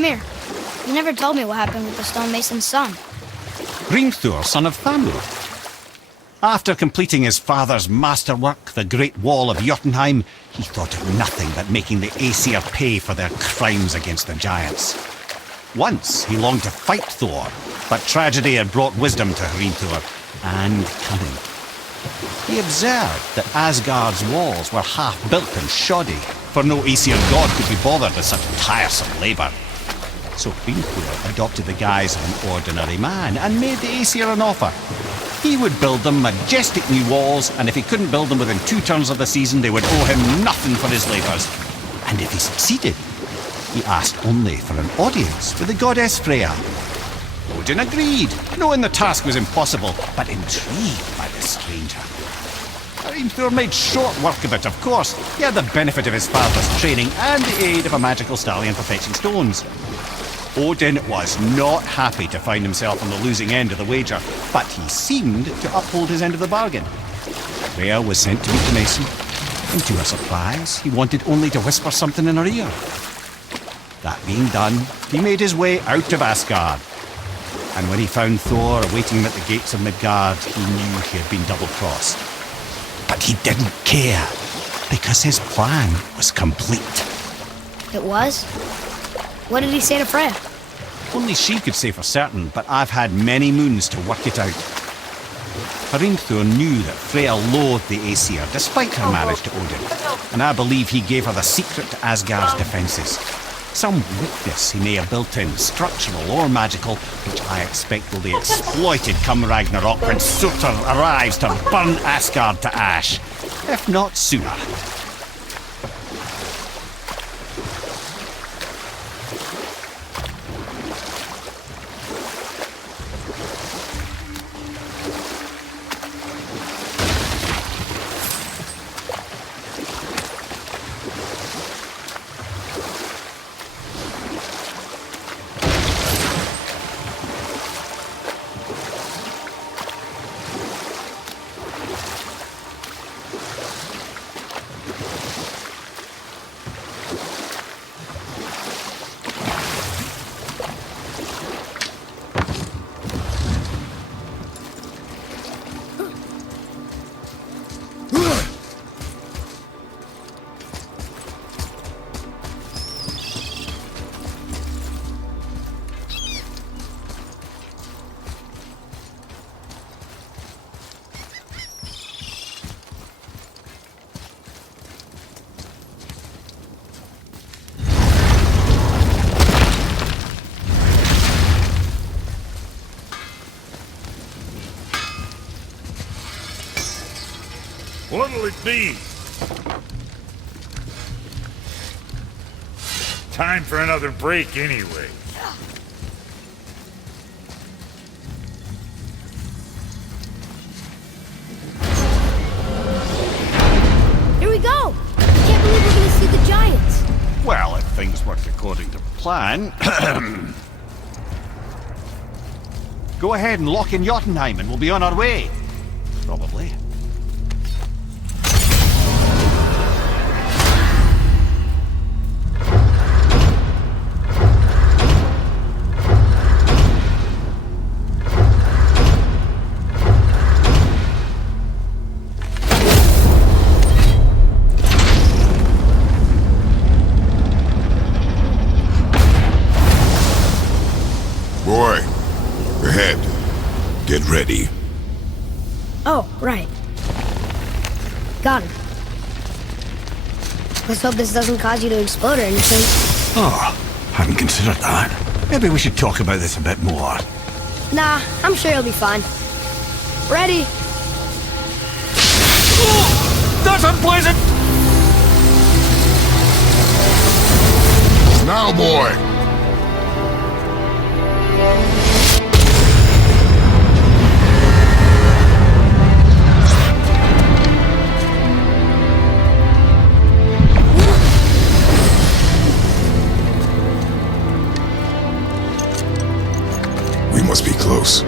Mimir, you never told me what happened with the stonemason's son. Hrimthur, son of Thamur. After completing his father's masterwork, the Great Wall of Jotunheim, he thought of nothing but making the Aesir pay for their crimes against the giants. Once he longed to fight Thor, but tragedy had brought wisdom to Hrimthur, and cunning. He observed that Asgard's walls were half-built and shoddy, for no Aesir god could be bothered with such tiresome labour. So Hrimthur adopted the guise of an ordinary man and made the Aesir an offer. He would build them majestic new walls, and if he couldn't build them within 2 turns of the season, they would owe him nothing for his labours. And if he succeeded, he asked only for an audience with the goddess Freya. Odin agreed, knowing the task was impossible, but intrigued by the stranger. Hrimthur made short work of it, of course. He had the benefit of his father's training and the aid of a magical stallion for fetching stones. Odin was not happy to find himself on the losing end of the wager, but he seemed to uphold his end of the bargain. Freya was sent to meet the mason, and to her surprise, he wanted only to whisper something in her ear. That being done, he made his way out of Asgard. And when he found Thor awaiting him at the gates of Midgard, he knew he had been double-crossed. But he didn't care, because his plan was complete. It was? What did he say to Freya? Only she could say for certain, but I've had many moons to work it out. Hrimthur knew that Freya loathed the Aesir, despite her marriage to Odin, and I believe he gave her the secret to Asgard's defences. Some weakness he may have built in, structural or magical, which I expect will be exploited come Ragnarok when Surtur arrives to burn Asgard to ash. If not sooner. What'll it be? Time for another break anyway. Here we go! I can't believe we're gonna see the giants. Well, if things work according to plan... Go ahead and lock in Jotunheim and we'll be on our way. Probably. Boy, ahead. Get ready. Oh, right. Got him. Let's hope this doesn't cause you to explode or anything. Oh, hadn't considered that. Maybe we should talk about this a bit more. Nah, I'm sure you'll be fine. Ready? Oh, that's unpleasant! Now, boy! We must be close.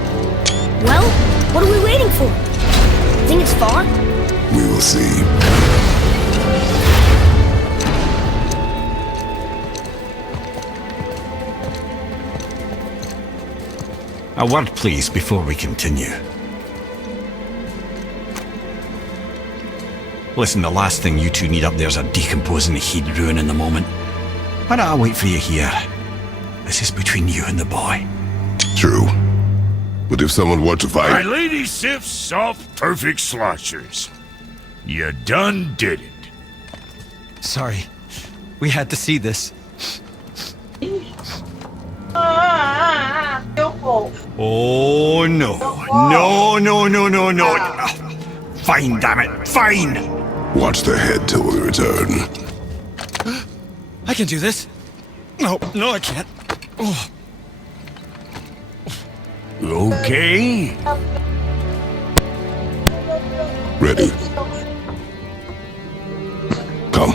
Well, what are we waiting for? Think it's far? We will see. A word, please, before we continue. Listen, the last thing you two need up there's a decomposing he'd ruining the moment. Why don't I wait for you here? This is between you and the boy. True. But if someone were to My fight... lady Sif's soft, perfect sloshers. You done did it. Sorry. We had to see this. Oh, no. No, no, no, no, no. Fine, damn it. Fine. Watch the head till we return. I can do this. No, I can't. Oh. Okay. Ready. Come.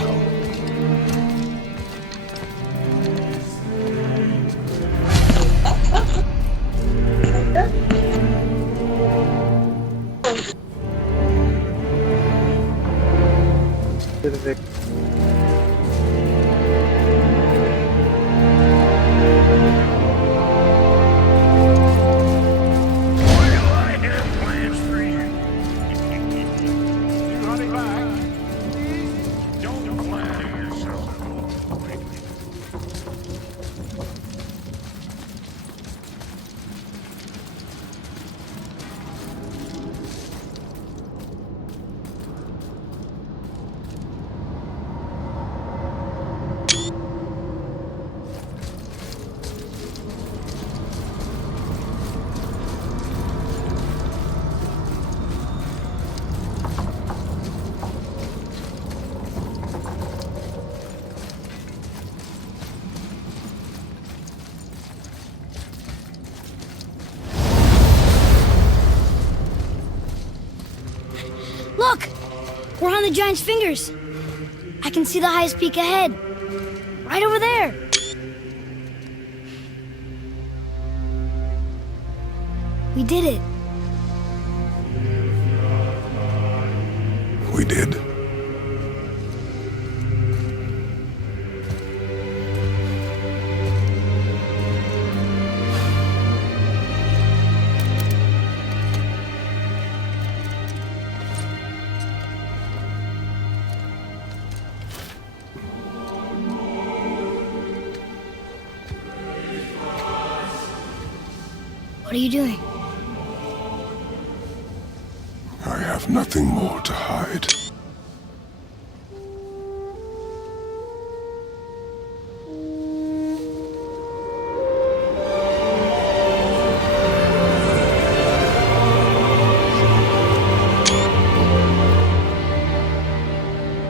I have plans for you. You honey back. Don't plan yourself. Look! We're on the giant's fingers. I can see the highest peak ahead. Right over there. We did it. We did. What are you doing? I have nothing more to hide.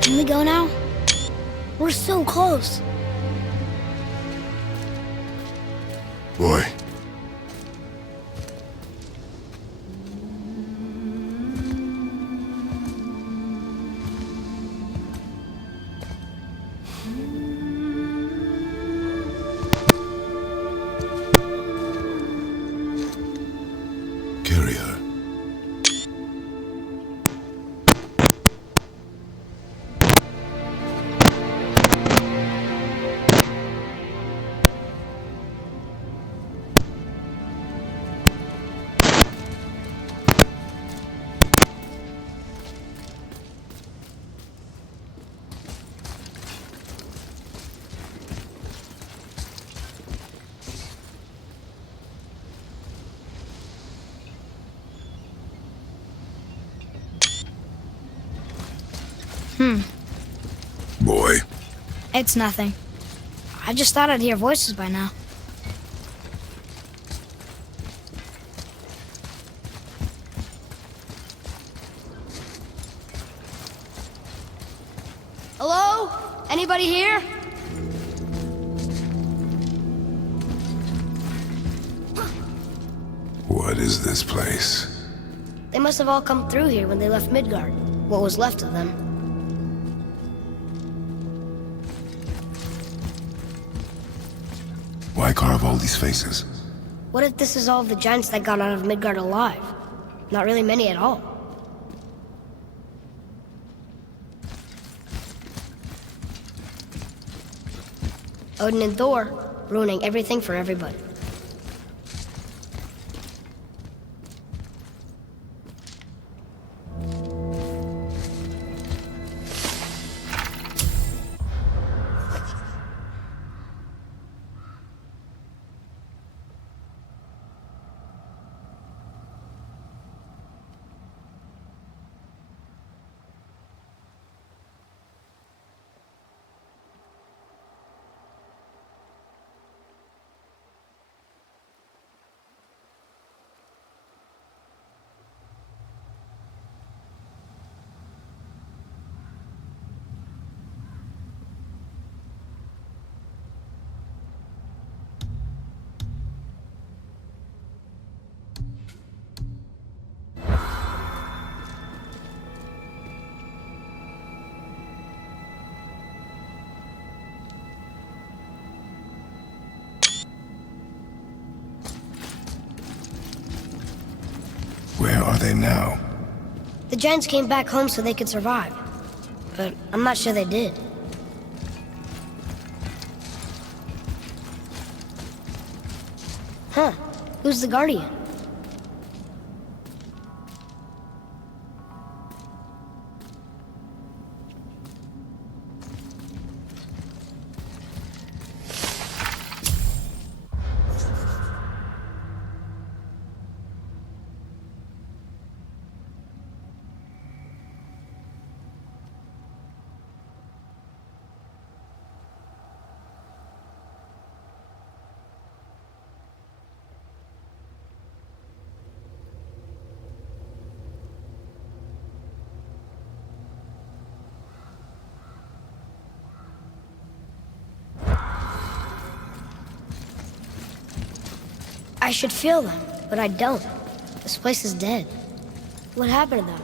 Can we go now? We're so close. Boy. Carry her. Boy. It's nothing. I just thought I'd hear voices by now. Hello? Anybody here? What is this place? They must have all come through here when they left Midgard. What was left of them. Why carve all these faces? What if this is all of the giants that got out of Midgard alive? Not really many at all. Odin and Thor, ruining everything for everybody. Where are they now? The giants came back home so they could survive. But I'm not sure they did. Huh. Who's the guardian? I should feel them, but I don't. This place is dead. What happened to them?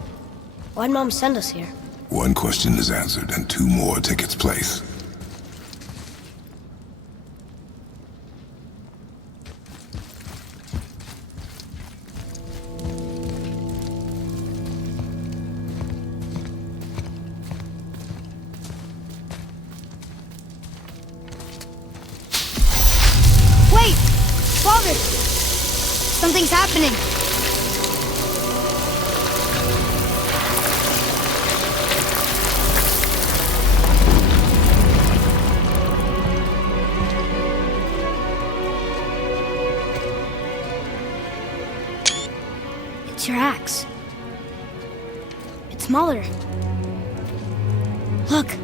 Why'd Mom send us here? One question is answered and two more take its place. Wait! Father! Something's happening. It's your axe. It's Mother. Look.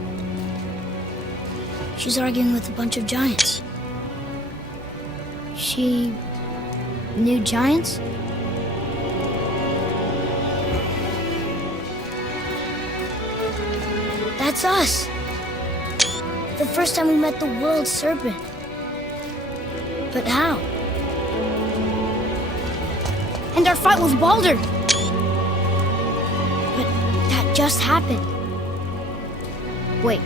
She's arguing with a bunch of giants. She knew giants? That's us. The first time we met the world serpent. But how? And our fight with Baldur. But that just happened. Wait.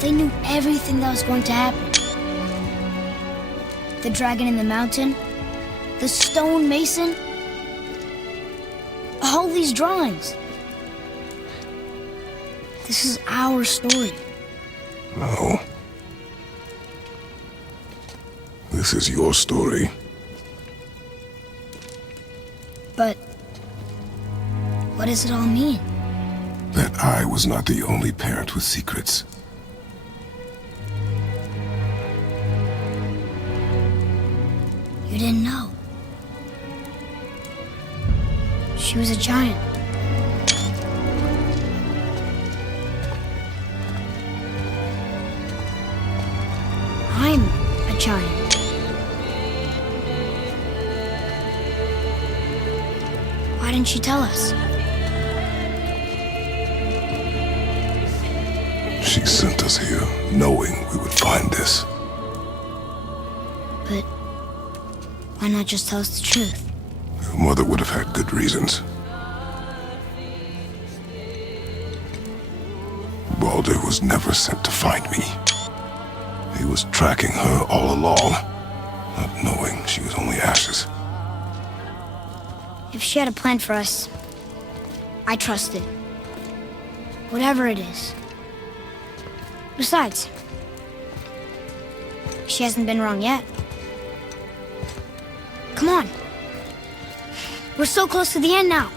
They knew everything that was going to happen. The dragon in the mountain, the stone mason, all these drawings. This is our story. No. This is your story. But what does it all mean? That I was not the only parent with secrets. You didn't know. She was a giant. I'm a giant. Why didn't she tell us? She sent us here, knowing we would find this. But why not just tell us the truth? Your mother would have had good reasons. Baldur was never sent to find me. He was tracking her all along, not knowing she was only ashes. If she had a plan for us, I trust it. Whatever it is. Besides, she hasn't been wrong yet. Come on. We're so close to the end now.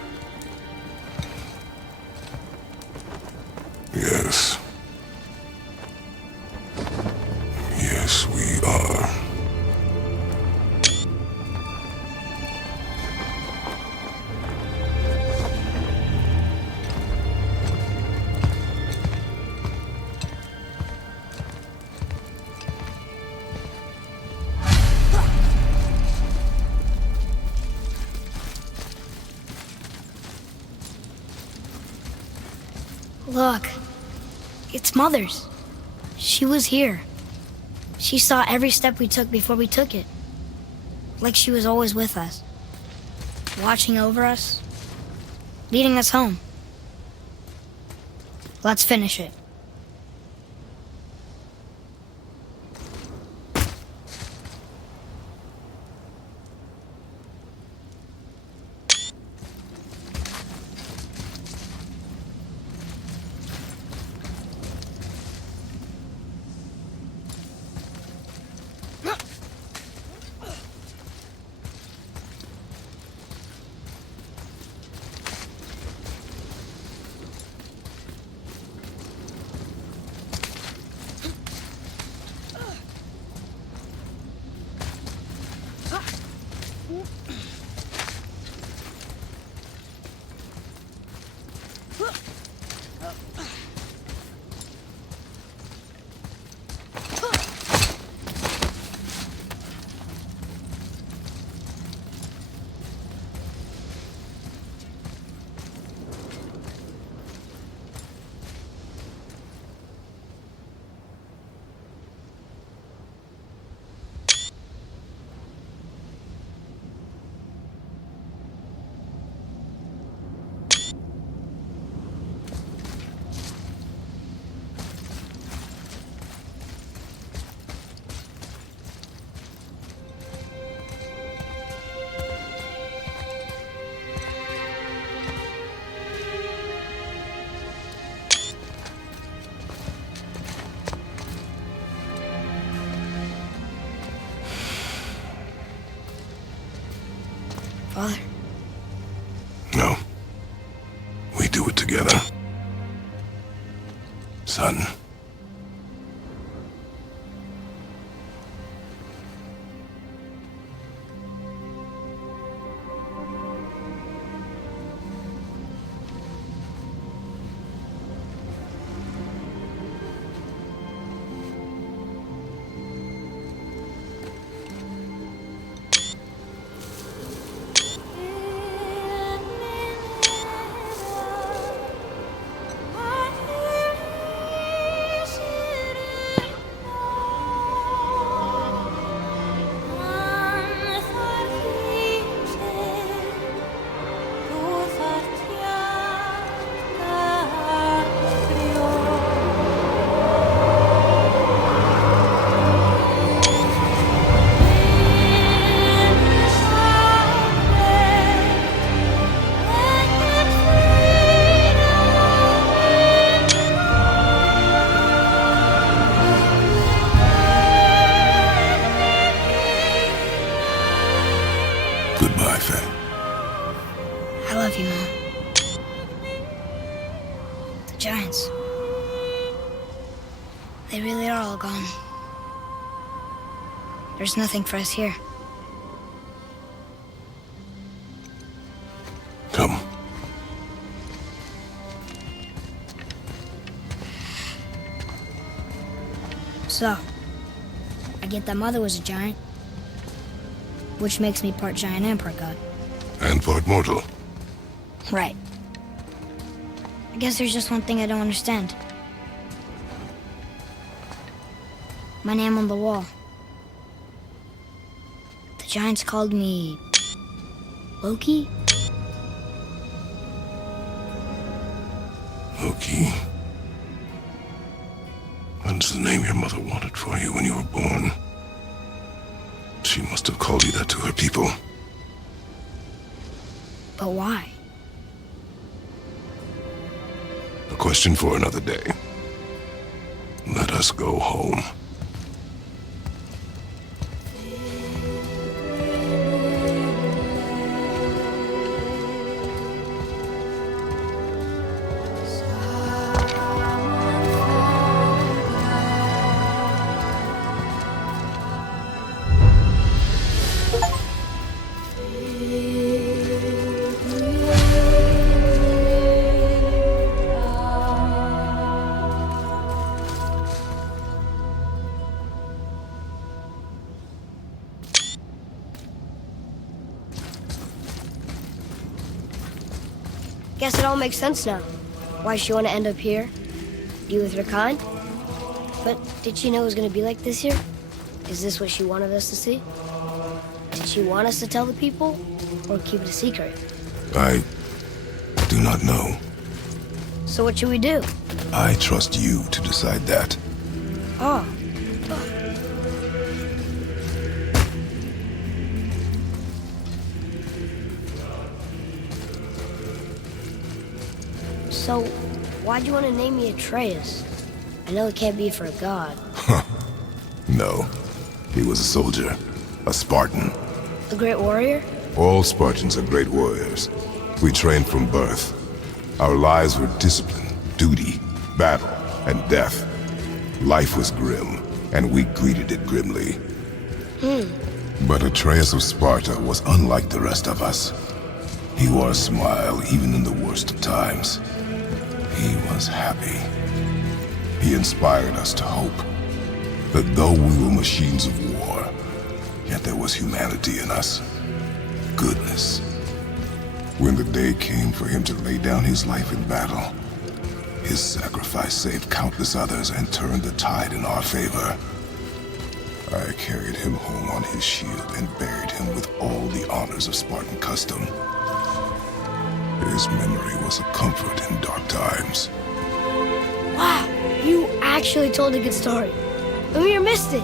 Yes. Yes, we are. Look, it's Mother's. She was here. She saw every step we took before we took it. Like she was always with us. Watching over us. Leading us home. Let's finish it. Father? No. We do it together. Son. Goodbye, Faye. I love you, Mom. The Giants. They really are all gone. There's nothing for us here. Come. So, I get that Mother was a giant, which makes me part giant and part god. And part mortal. Right. I guess there's just one thing I don't understand. My name on the wall. The Giants called me... Loki? Loki. That's the name your mother wanted for you when you were born. She must have called you that to her people. But why? A question for another day. Let us go home. Guess it all makes sense now. Why she want to end up here? Be with her kind? But did she know it was going to be like this here? Is this what she wanted us to see? Did she want us to tell the people? Or keep it a secret? I do not know. So what should we do? I trust you to decide that. Oh. So, why'd you want to name me Atreus? I know it can't be for a god. No. He was a soldier. A Spartan. A great warrior? All Spartans are great warriors. We trained from birth. Our lives were discipline, duty, battle, and death. Life was grim, and we greeted it grimly. But Atreus of Sparta was unlike the rest of us. He wore a smile even in the worst of times. He was happy. He inspired us to hope that though we were machines of war, yet there was humanity in us. Goodness. When the day came for him to lay down his life in battle, his sacrifice saved countless others and turned the tide in our favor. I carried him home on his shield and buried him with all the honors of Spartan custom. His memory was a comfort in dark times. Wow, you actually told a good story. Amir missed it.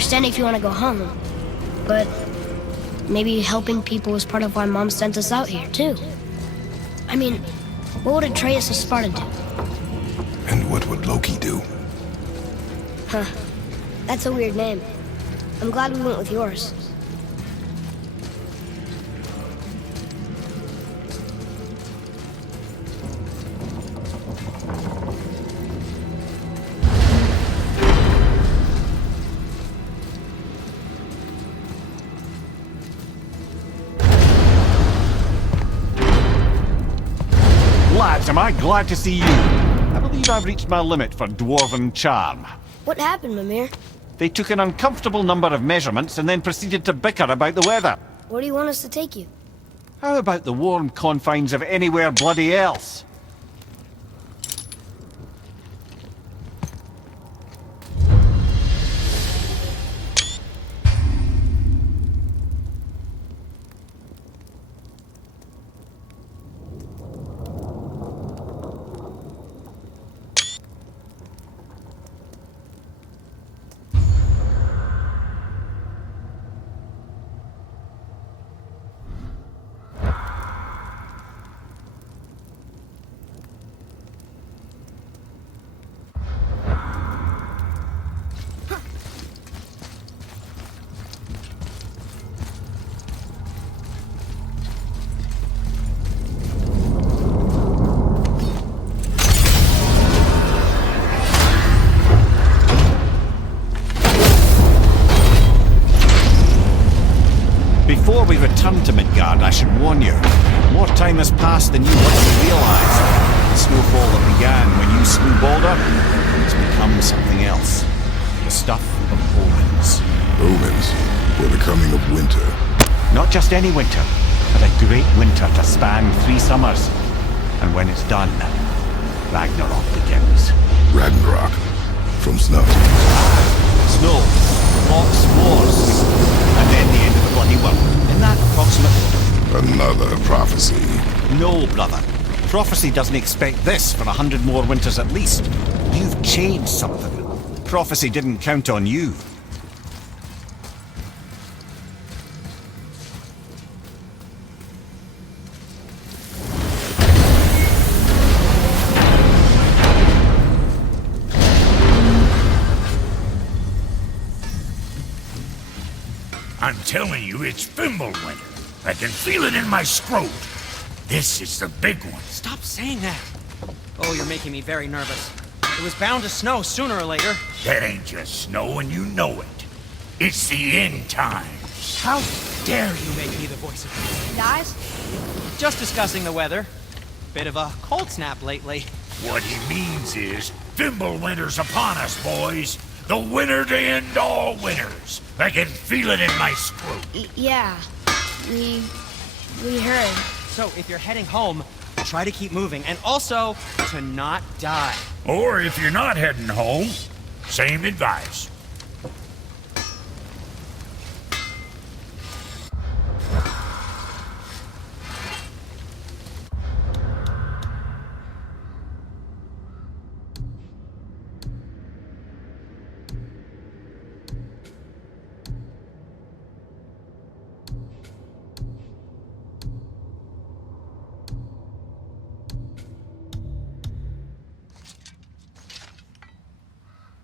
understand if you want to go home, but maybe helping people was part of why Mom sent us out here, too. I mean, what would Atreus of Sparta do? And what would Loki do? Huh. That's a weird name. I'm glad we went with yours. Lads, am I glad to see you. I believe I've reached my limit for dwarven charm. What happened, Mimir? They took an uncomfortable number of measurements and then proceeded to bicker about the weather. Where do you want us to take you? How about the warm confines of anywhere bloody else? Before we return to Midgard, I should warn you. More time has passed than you likely realise. The snowfall that began when you slew Balder has become something else. The stuff of omens. Omens for the coming of winter. Not just any winter, but a great winter to span 3 summers. And when it's done, Ragnarok begins. Ragnarok. From snow. Snow, rocks, wars, and then the end of the bloody world. In that approximate order. Another prophecy. No, brother. Prophecy doesn't expect this for 100 more winters at least. You've changed something. Prophecy didn't count on you. I'm telling you, it's Fimbulwinter. I can feel it in my scrot. This is the big one. Stop saying that. Oh, you're making me very nervous. It was bound to snow sooner or later. That ain't just snow, and you know it. It's the end times. How dare you make me the voice of reason? Guys? Just discussing the weather. Bit of a cold snap lately. What he means is, Fimbulwinter's upon us, boys. The winter to end all winters. I can feel it in my scrot. Yeah. We heard. So if you're heading home, try to keep moving, and also to not die. Or if you're not heading home, same advice.